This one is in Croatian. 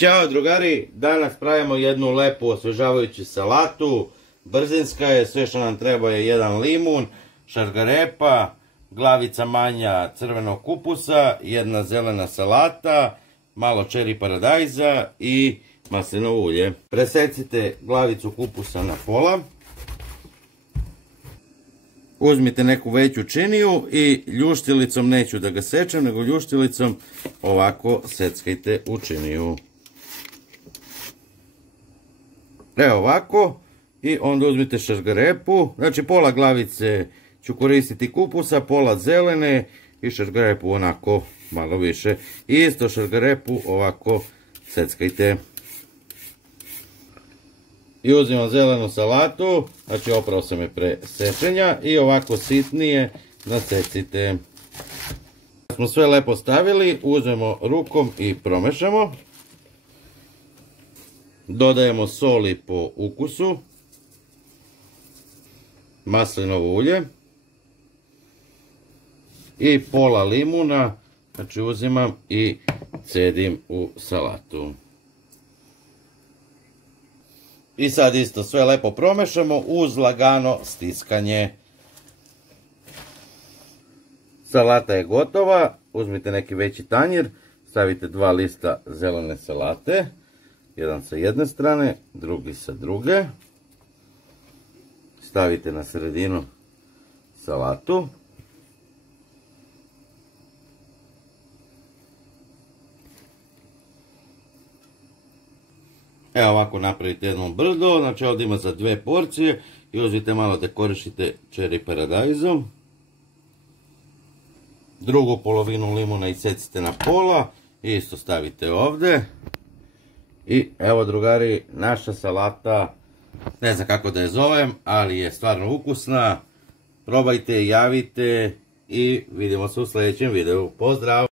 Ćao drugari, danas pravimo jednu lepu osvežavajuću salatu. Brzinska je, sve što nam treba je jedan limun, šargarepa, glavica manja crvenog kupusa, jedna zelena salata, malo čeri paradajza i maslinovo ulje. Presecite glavicu kupusa na pola. Uzmite neku veću činiju i ljuštilicom, neću da ga sečem, nego ljuštilicom ovako seckajte u činiju. Evo ovako. I onda uzmite šargarepu, znači pola glavice ću koristiti kupusa, pola zelene i šargarepu onako malo više. I isto šargarepu ovako seckajte. I uzimam zelenu salatu, znači oprao sam je pre sečenja i ovako sitnije nasecite. Kad smo sve lepo stavili, uzmemo rukom i promešamo. Dodajemo soli po ukusu, maslinovo ulje i pola limuna, znači uzimam i cedim u salatu. I sad isto sve lepo promešamo uz lagano stiskanje. Salata je gotova, uzmite neki veći tanjir, stavite 2 lista zelene salate, jedan sa jedne strane, drugi sa druge. Stavite na sredinu salatu. Evo ovako napravite jedno brdo, znači ovdje ima za 2 porcije i uzmite malo dekorišite čeri paradajzom. Drugu polovinu limuna isecite na pola i isto stavite ovdje. I evo drugari, naša salata, ne znam kako da je zovem, ali je stvarno ukusna. Probajte, javite i vidimo se u sljedećem videu. Pozdrav!